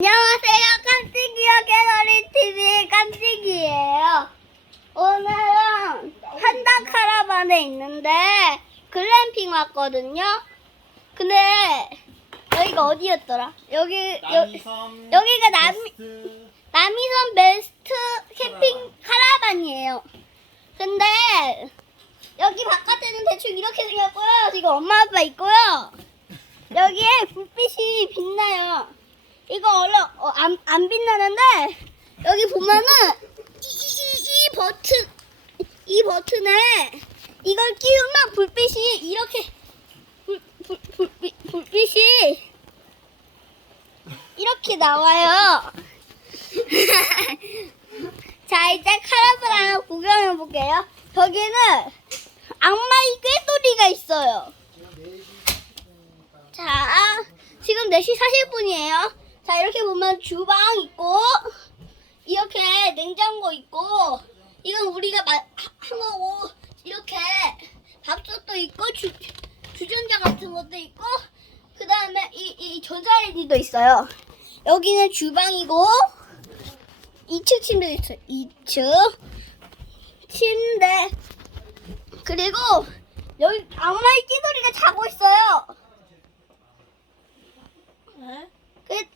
안녕하세요. 깜찍이요 개놀이 TV 깜찍이에요. 오늘은 한다 카라반에 있는데 글램핑 왔거든요. 근데 여기가 어디였더라? 여기 여, 남이섬 여기가 남- 베스트 남이섬 베스트 캠핑 카라반이에요. 근데 여기 바깥에는 대충 이렇게 생겼고요. 지금 엄마 아빠 있고요. 여기에 불빛이 빛나요. 이거 얼른 어, 안, 안 빛나는데 여기 보면은 이, 이, 이, 이 버튼 이 버튼에 이걸 끼우면 불빛이 이렇게 불, 불, 불빛, 불빛이 이렇게 나와요. 자 이제 하나 구경해 볼게요. 여기는 악마의 꾀소리가 있어요. 자 지금 4시 40분이에요. 자 이렇게 보면 주방 있고 이렇게 냉장고 있고 이건 우리가 마, 하- 한 거고 이렇게 밥솥도 있고 주, 주전자 같은 것도 있고 그 다음에 이, 이 전자레인지도 있어요. 여기는 주방이고 2층 침대 있어요. 2층 침대 그리고 여기 악마의 끼돌이가 자고 있어요. 꾀,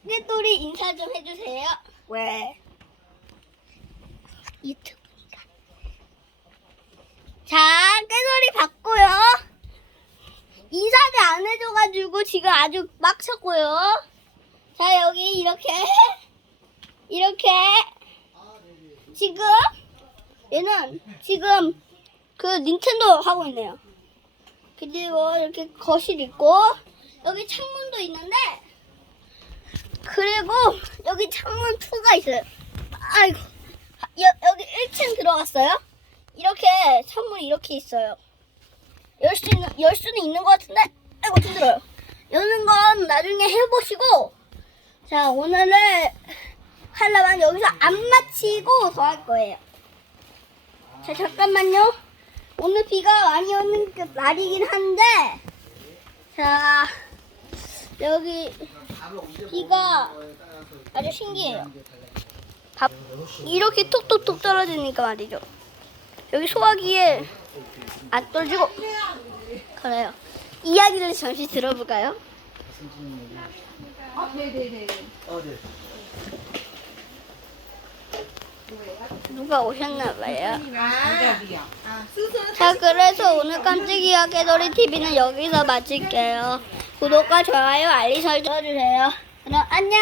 좀 해주세요. 왜? 유튜브니까. 자, 꾀돌이 봤고요. 인사를 안 해줘가지고 지금 아주 막 쳤고요. 자, 여기 이렇게 이렇게 지금 얘는 지금 그 닌텐도 하고 있네요. 그리고 이렇게 거실 있고 여기 창문도 있는데 그리고 여기 창문 2가 있어요. 아이고 여, 여기 1층 들어갔어요. 이렇게 창문이 이렇게 있어요. 열 수는 열 수는 있는 것 같은데 아이고 힘들어요. 여는 건 나중에 해보시고 자 오늘은 하려면 여기서 안 마치고 더 할 거예요. 자 잠깐만요. 오늘 비가 많이 오는 그 날이긴 한데 자 여기 비가 아주 신기해요. 밥 이렇게 톡톡톡 떨어지니까 말이죠. 여기 소화기에 안 떨어지고 그래요. 이야기를 잠시 들어볼까요? 어, 네. 누가 오셨나 봐요. 아, 자, 그래서 오늘 깜찍이와 깨돌이 TV는 여기서 마칠게요. 구독과 좋아요, 알림 설정 해주세요. 그럼 안녕!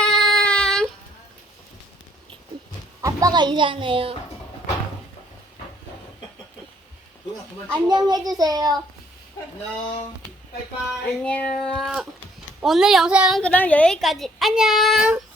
아빠가 그만 찍어. 안녕 해주세요. 안녕 빠이빠이 안녕. 오늘 영상은 그럼 여기까지. 안녕!